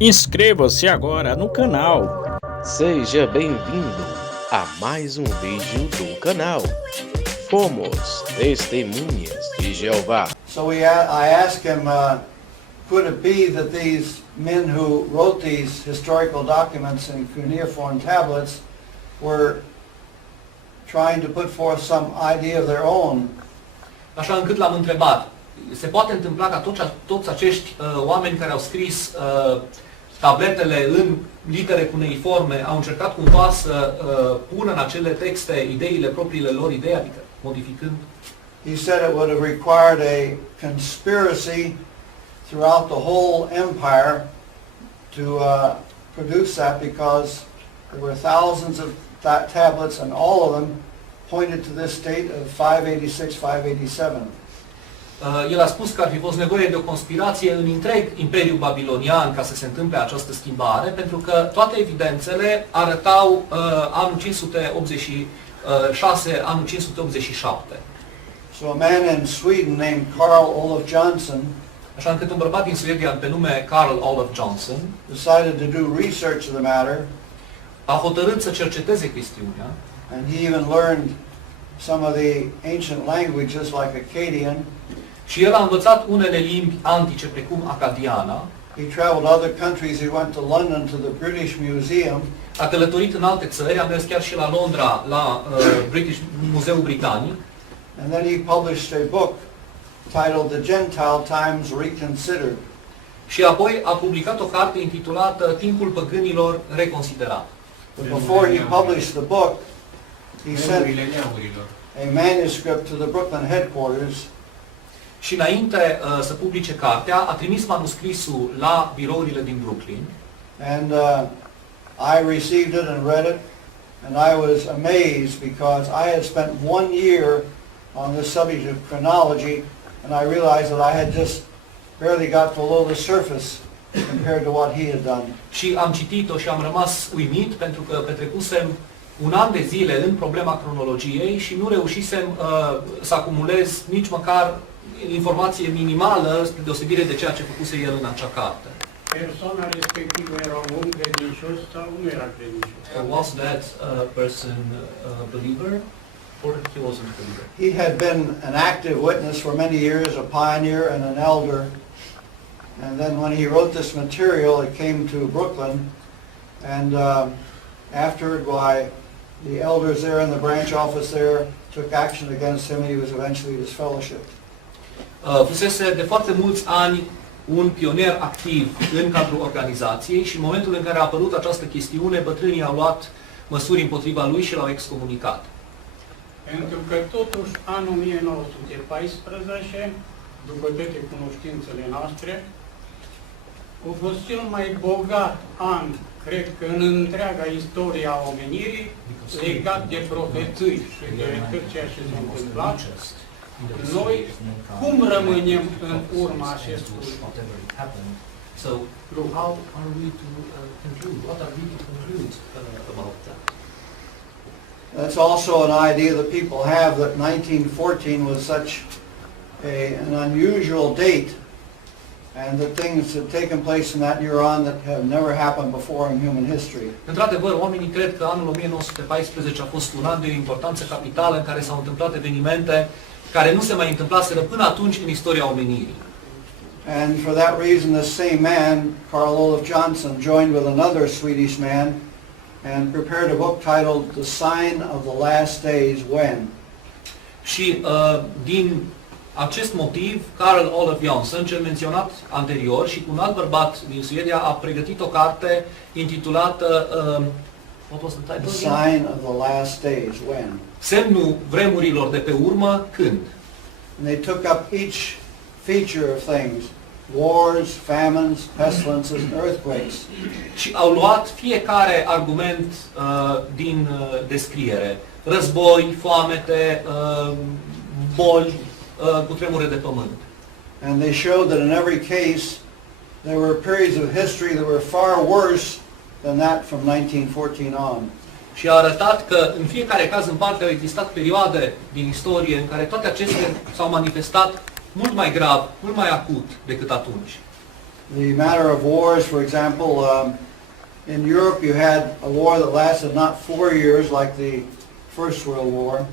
Inscreva-se agora no canal. Seja bem-vindo a mais vídeo do canal. Fomos Testemunhas de Jeová. So I asked him, could it be that these men who wrote these historical documents in cuneiform tablets were trying to put forth some idea of their own? Așa încât l-am întrebat, se poate întâmpla ca toți acești oameni care au scris tabletele în litere cuneiforme au încercat cumva să pună în acele texte ideile propriile lor idei, adică modificând? He said it would have required a conspiracy throughout the whole empire to produce that, because there were thousands of tablets and all of them pointed to this date of 586, 587. El a spus că ar fi fost nevoie de o conspirație în întreg Imperiul Babilonian ca să se întâmple această schimbare, pentru că toate evidențele arătau anul 586, anul 587. So a man in Sweden named Carl Olof Johnson, așa încât un bărbat din Suedia pe nume Carl Olof Johnson decided to do research of the matter, a hotărât să cerceteze chestiunea, and he even learned some of the ancient languages like Akkadian. și el a învățat unele limbi antice precum acadiana. He traveled other countries. He went to London to the British Museum. A călătorit în alte țări, a mers chiar și la Londra, la Muzeul Britanic. And then he published a book titled The Gentile Times Reconsidered. Și apoi a publicat o carte intitulată Timpul păgânilor reconsiderat. But before he published the book, he sent a manuscript to the Brooklyn headquarters. Și înainte să publice cartea, a trimis manuscrisul la birourile din Brooklyn. And I received it and read it, and I was amazed because I had spent 1 year on this subject of chronology, and I realized that I had just barely got below the surface compared to what he had done. Și am citit-o și am rămas uimit pentru că petrecusem un an de zile în problema cronologiei și nu reușisem să acumulez nici măcar informație minimală spre deosebire de ceea ce făcuse el în acea carte. Persoana respectivă era un om credincios sau nu era credincios? Was that person a believer or he wasn't a believer? He had been an active witness for many years, a pioneer and an elder. And then when he wrote this material, it came to Brooklyn, and afterward, the elders there in the branch office there took action against him, and he was eventually disfellowshipped. Fusese de foarte mulți ani un pionier activ în cadrul organizației și în momentul în care a apărut această chestiune, bătrânii au luat măsuri împotriva lui și l-au excomunicat. Pentru că totuși anul 1914, după toate cunoștințele noastre, a fost cel mai bogat an, cred că în întreaga istorie a omenirii, legat de profeții și de tot ceea ce s-a întâmplat. Noi cum rămânem în urma acestui? So, how are we to conclude? What are we to conclude about that? That's also an idea that people have, that 1914 was such an unusual date, and that things had taken place in that year on that have never happened before in human history. Într-adevăr, oamenii cred că anul 1914 a fost un an de importanță capitală în care s-au întâmplat evenimente care nu se mai întâmplaseră până atunci în istoria omenirii. And for that reason, this same man, Carl Olof Johnson, joined with another Swedish man and prepared a book titled The Sign of the Last Days, When. Și din acest motiv, Carl Olof Johnson, cel menționat anterior, și un alt bărbat din Suedia a pregătit o carte intitulată what was the title? The Sign of the Last Days, When. Semnul vremurilor de pe urmă, când. And they took up each feature of things: wars, famines, pestilences, and earthquakes. Și au luat fiecare argument din descriere: război, foamete, boli, cutremure de pământ. And they showed that in every case there were periods of history that were far worse than that from 1914 on. Și a arătat că în fiecare caz în parte au existat perioade din istorie în care toate acestea s-au manifestat mult mai grav, mult mai acut decât atunci. The matter of wars, for example, in Europe you had a war that lasted not 4 years like the First World War.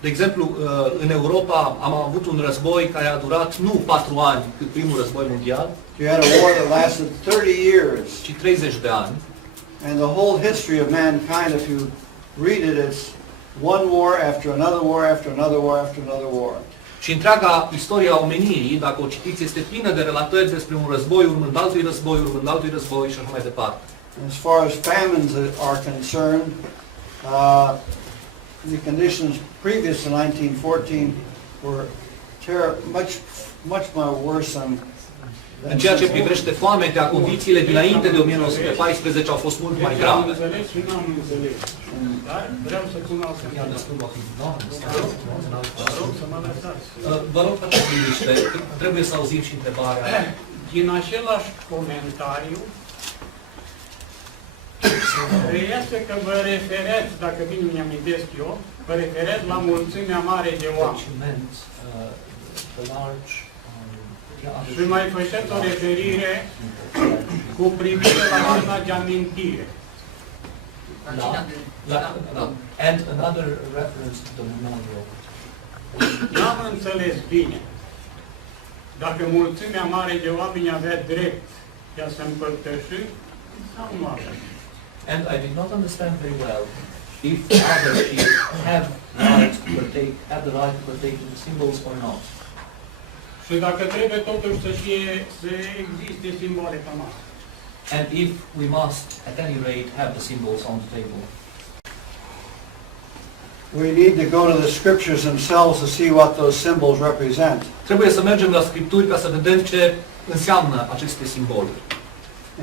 De exemplu, în Europa am avut un război care a durat nu 4 ani, cât primul război mondial, You had a war that lasted 30 years. ci 30 de ani. And the whole history of mankind, if you read it, it's one war after another war after another war after another war. Și întreaga istoria omenirii, dacă o citiți, este plină de relatări despre un război, urmând altui război, urmând altui război și așa mai departe. As far as famines are concerned, the conditions previous to 1914 were much more worse than În ceea ce privește foametea, condițiile dinainte de 1914 au fost mult mai grave. Am înțeles și n-am înțeles. Dar vreau să cunosc. Vă rog să mă lăsați. Vă rog, faceți liniște, trebuie să auzim și întrebarea. Din același comentariu, reiese că vă referați, dacă bine mi amintesc eu, vă referați la mulțimea mare de oameni. Și mai făceți o referire cu privire la mâna de amintire. And another reference to the memorial. N-am înțeles bine. Dacă mulțimea mare de oameni avea drept de a se împărtăși, sau nu avea. And I did not understand very well if other people have the right to partake in the symbols or not. Și dacă trebuie totuși să existe simbole ca masă. And if we must, at any rate, have the symbols on the table. we need to go to the scriptures themselves to see what those symbols represent. Trebuie să mergem la Scripturi ca să vedem ce înseamnă aceste simboluri.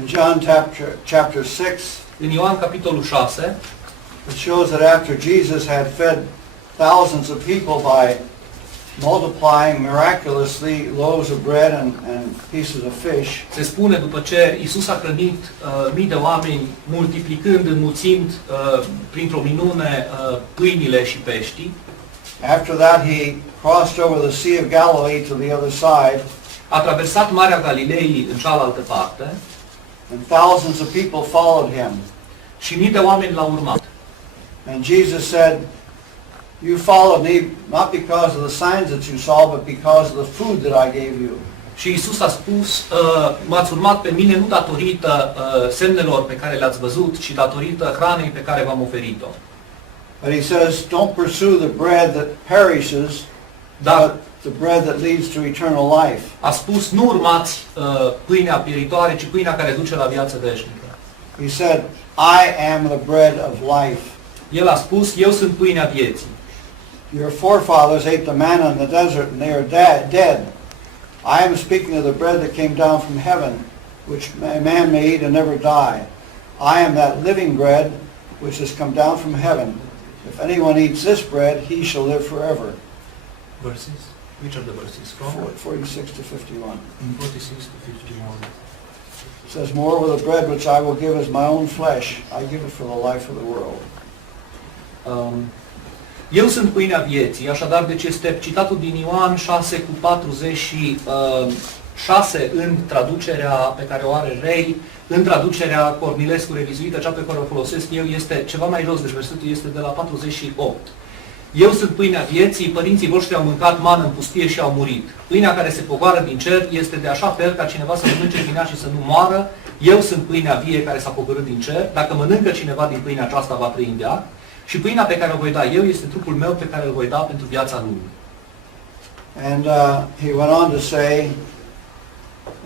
In John chapter 6, În Ioan capitolul 6, it shows that after Jesus had fed thousands of people by multiplying miraculously loaves of bread and pieces of fish, se spune după ce Iisus a hrănit mii de oameni, multiplicând, înmulțind printr-o minune pâinile și peștii. after that he crossed over the Sea of Galilee to the other side, A traversat Marea Galilei în cealaltă parte and thousands of people followed him. și mii de oameni l-au urmat. And Jesus said, you followed me not because of the signs that you saw, but because of the food that I gave you. Și Iisus a spus, m-ați urmat pe mine nu datorită semnelor pe care le-ați văzut, ci datorită hranei pe care v-am oferit-o. But he says, don't pursue the bread that perishes, but the bread that leads to eternal life. A spus, nu urmați pâinea pieritoare, ci pâinea care duce la viață veșnică. He said, I am the bread of life. El a spus, eu sunt pâinea vieții. Your forefathers ate the manna in the desert and they are dead. I am speaking of the bread that came down from heaven, which a man may eat and never die. I am that living bread which has come down from heaven. If anyone eats this bread, he shall live forever. Verses? Which are the verses from? 46 to 51. 46 to 51. It says, moreover, the bread which I will give is my own flesh. I give it for the life of the world. Eu sunt pâinea vieții, așadar deci este citatul din Ioan 6 cu 46 în traducerea pe care o are Rei, în traducerea Cornilescu revizuită, cea pe care o folosesc eu, este ceva mai jos, deci versetul este de la 48. Eu sunt pâinea vieții, părinții voștri au mâncat mană în pustie și au murit. Pâinea care se pogoară din cer este de așa fel ca cineva să mănânce din ea și să nu moară. Eu sunt pâinea vie care s-a pogorât din cer. Dacă mănâncă cineva din pâinea aceasta, va trăi în veac. Și pâinea pe care o voi da eu este trupul meu pe care îl voi da pentru viața lumii. And he went on to say,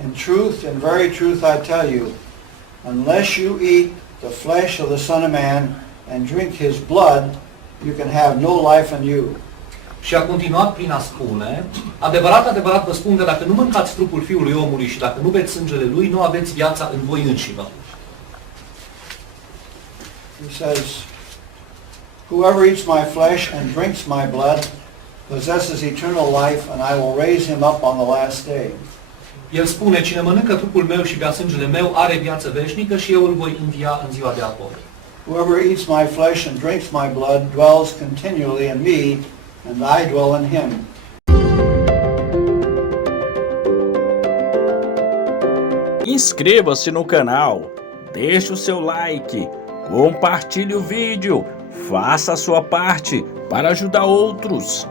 in truth, in very truth I tell you, unless you eat the flesh of the Son of Man and drink his blood, you can have no life in you. Și a continuat prin a spune, adevărat, adevărat vă spun că dacă nu mâncați trupul Fiului Omului și dacă nu beți sângele Lui, nu aveți viața în voi înșivă. He says, whoever eats my flesh and drinks my blood possesses eternal life, and I will raise him up on the last day. El spune, cine mănâncă trupul meu și bea sângele meu are viață veșnică și eu îl voi învia în ziua de apoi. Whoever eats my flesh and drinks my blood dwells continually in me, and I dwell in him. Inscreva-se no canal, deixe o seu like, compartilhe o vídeo, faça a sua parte para ajudar outros.